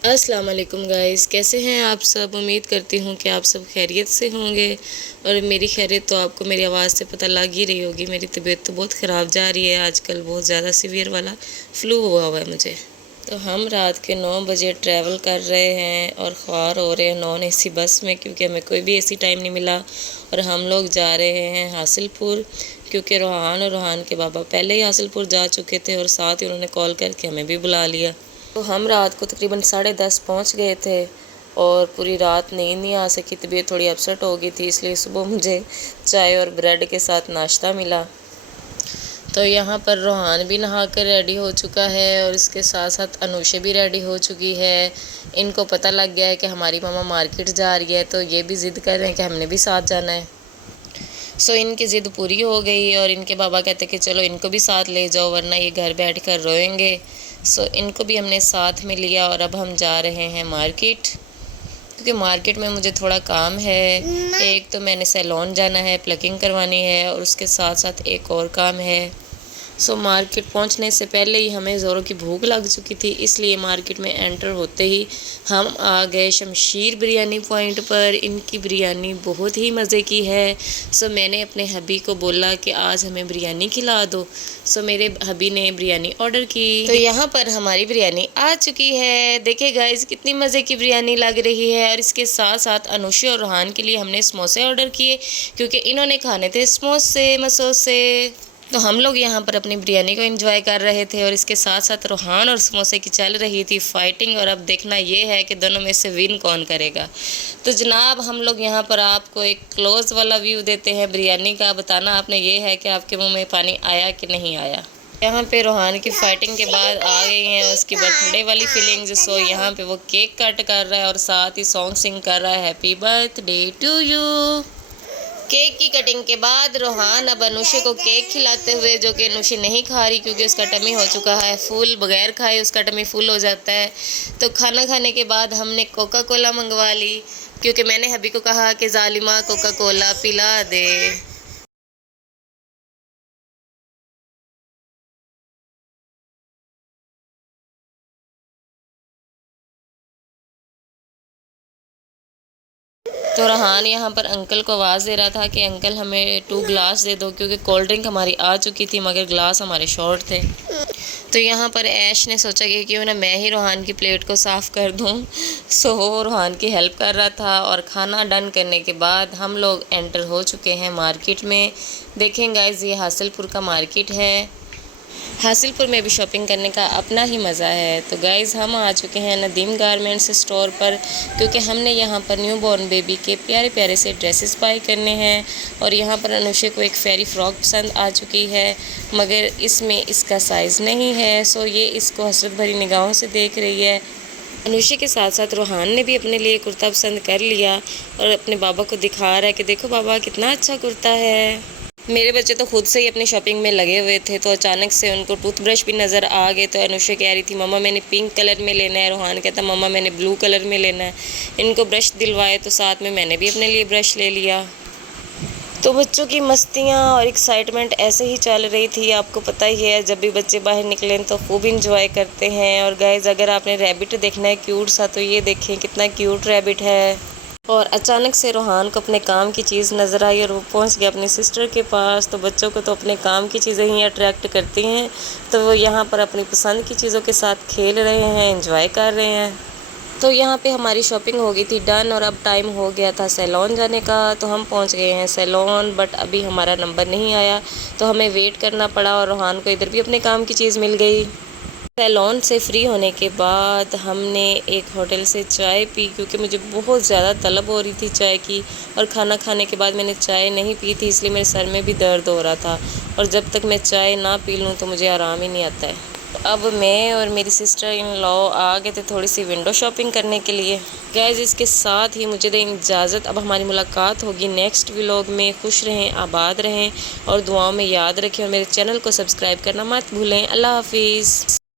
अस्सलाम वालेकुम गाइस, कैसे हैं आप सब। उम्मीद करती हूँ कि आप सब खैरियत से होंगे और मेरी खैरियत तो आपको मेरी आवाज़ से पता लग ही रही होगी। मेरी तबीयत तो बहुत ख़राब जा रही है आजकल, बहुत ज़्यादा सीवियर वाला फ्लू हुआ है मुझे। तो हम रात के 9 बजे ट्रैवल कर रहे हैं और ख्वार हो रहे हैं नॉन एसी बस में, क्योंकि हमें कोई भी एसी टाइम नहीं मिला। और हम लोग जा रहे हैं हासिलपुर, क्योंकि रोहान और रोहान के बाबा पहले ही हासिलपुर जा चुके थे और साथ ही उन्होंने कॉल करके हमें भी बुला लिया। तो हम रात को तकरीबन 10:30 पहुंच गए थे और पूरी रात नींद नहीं आ सकी, तबीयत थोड़ी अपसेट हो गई थी, इसलिए सुबह मुझे चाय और ब्रेड के साथ नाश्ता मिला। तो यहाँ पर रोहान भी नहा कर रेडी हो चुका है और इसके साथ साथ अनुषे भी रेडी हो चुकी है। इनको पता लग गया है कि हमारी मामा मार्केट जा रही है, तो ये भी ज़िद कर रहे हैं कि हमने भी साथ जाना है। सो इनकी ज़िद पूरी हो गई और इनके बाबा कहते कि चलो इनको भी साथ ले जाओ, वरना ये घर बैठ कर रोएंगे। सो इनको भी हमने साथ में लिया और अब हम जा रहे हैं मार्केट, क्योंकि मार्केट में मुझे थोड़ा काम है। एक तो मैंने सैलून जाना है, प्लकिंग करवानी है और उसके साथ साथ एक और काम है। सो मार्केट पहुंचने से पहले ही हमें ज़ोरों की भूख लग चुकी थी, इसलिए मार्केट में एंटर होते ही हम आ गए शमशीर बिरयानी पॉइंट पर। इनकी बिरयानी बहुत ही मज़े की है। सो मैंने अपने हबी को बोला कि आज हमें बिरयानी खिला दो। सो मेरे हबी ने बिरयानी ऑर्डर की, तो यहाँ पर हमारी बिरयानी आ चुकी है। देखिए गाइस, कितनी मज़े की बिरयानी लग रही है। और इसके साथ साथ अनुषे और रोहान के लिए हमने समोसे ऑर्डर किए, क्योंकि इन्होंने खाने थे समोसे मसोसे। तो हम लोग यहाँ पर अपनी बिरयानी को एंजॉय कर रहे थे और इसके साथ साथ रोहान और समोसे की चल रही थी फाइटिंग। और अब देखना ये है कि दोनों में से विन कौन करेगा। तो जनाब, हम लोग यहाँ पर आपको एक क्लोज वाला व्यू देते हैं बिरयानी का। बताना आपने ये है कि आपके मुंह में पानी आया कि नहीं आया। यहाँ पे रोहान की फाइटिंग के बाद आ गई हैं उसकी बर्थडे वाली फीलिंग्स। सो यहाँ पे वो केक कट कर रहा है और साथ ही सॉन्ग सिंग कर रहा है, happy birthday to you. Cake की कटिंग के बाद रोहान अब अनुषे को केक खिलाते हुए, जो कि अनुषे नहीं खा रही क्योंकि उसका टमी हो चुका है फुल। बगैर खाए उसका टमी फुल हो जाता है। तो खाना खाने के बाद हमने कोका कोला मंगवा ली, क्योंकि मैंने हबी को कहा कि जालिमा कोका कोला पिला दे। तो रहान यहाँ पर अंकल को आवाज़ दे रहा था कि अंकल हमें 2 ग्लास दे दो, क्योंकि कोल्ड ड्रिंक हमारी आ चुकी थी मगर ग्लास हमारे शॉर्ट थे। तो यहाँ पर ऐश ने सोचा कि क्यों ना मैं ही रोहान की प्लेट को साफ़ कर दूँ। सो वो रोहान की हेल्प कर रहा था और खाना डन करने के बाद हम लोग एंटर हो चुके हैं मार्केट में। देखें गाइस, ये हासिलपुर का मार्केट है। हासिलपुर में भी शॉपिंग करने का अपना ही मज़ा है। तो गाइज़, हम आ चुके हैं नदीम गारमेंट्स स्टोर पर, क्योंकि हमने यहाँ पर न्यू बॉर्न बेबी के प्यारे प्यारे से ड्रेसेस बाय करने हैं। और यहाँ पर अनुषे को एक फेरी फ्रॉक पसंद आ चुकी है, मगर इसमें इसका साइज़ नहीं है। सो ये इसको हसरत भरी निगाहों से देख रही है। अनुषे के साथ साथ रोहान ने भी अपने लिए कुर्ता पसंद कर लिया और अपने बाबा को दिखा रहा है कि देखो बाबा, कितना अच्छा कुर्ता है। मेरे बच्चे तो खुद से ही अपनी शॉपिंग में लगे हुए थे, तो अचानक से उनको टूथब्रश भी नज़र आ गए। तो अनुषा कह रही थी मम्मा मैंने पिंक कलर में लेना है, रोहान कहता मम्मा मैंने ब्लू कलर में लेना है। इनको ब्रश दिलवाए तो साथ में मैंने भी अपने लिए ब्रश ले लिया। तो बच्चों की मस्तियाँ और एक्साइटमेंट ऐसे ही चल रही थी। आपको पता ही है, जब भी बच्चे बाहर निकलें तो खूब इंजॉय करते हैं। और गाइस, अगर आपने रैबिट देखना है क्यूट सा, तो ये देखें कितना क्यूट रैबिट है। और अचानक से रोहान को अपने काम की चीज़ नज़र आई और वो पहुंच गया अपनी सिस्टर के पास। तो बच्चों को तो अपने काम की चीज़ें ही अट्रैक्ट करती हैं, तो वो यहाँ पर अपनी पसंद की चीज़ों के साथ खेल रहे हैं, एंजॉय कर रहे हैं। तो यहाँ पे हमारी शॉपिंग हो गई थी डन और अब टाइम हो गया था सैलून जाने का। तो हम पहुँच गए हैं सैलून, बट अभी हमारा नंबर नहीं आया, तो हमें वेट करना पड़ा। और रोहान को इधर भी अपने काम की चीज़ मिल गई। सैलून से फ्री होने के बाद हमने एक होटल से चाय पी, क्योंकि मुझे बहुत ज़्यादा तलब हो रही थी चाय की। और खाना खाने के बाद मैंने चाय नहीं पी थी, इसलिए मेरे सर में भी दर्द हो रहा था। और जब तक मैं चाय ना पी लूँ तो मुझे आराम ही नहीं आता है। तो अब मैं और मेरी सिस्टर इन लॉ आ गए थे थोड़ी सी विंडो शॉपिंग करने के लिए। गाइस, इसके साथ ही मुझे दें इजाज़त। अब हमारी मुलाकात होगी नेक्स्ट व्लॉग में। खुश रहें, आबाद रहें और दुआओं में याद रखें। और मेरे चैनल को सब्सक्राइब करना मत भूलें। अल्लाह हाफिज़।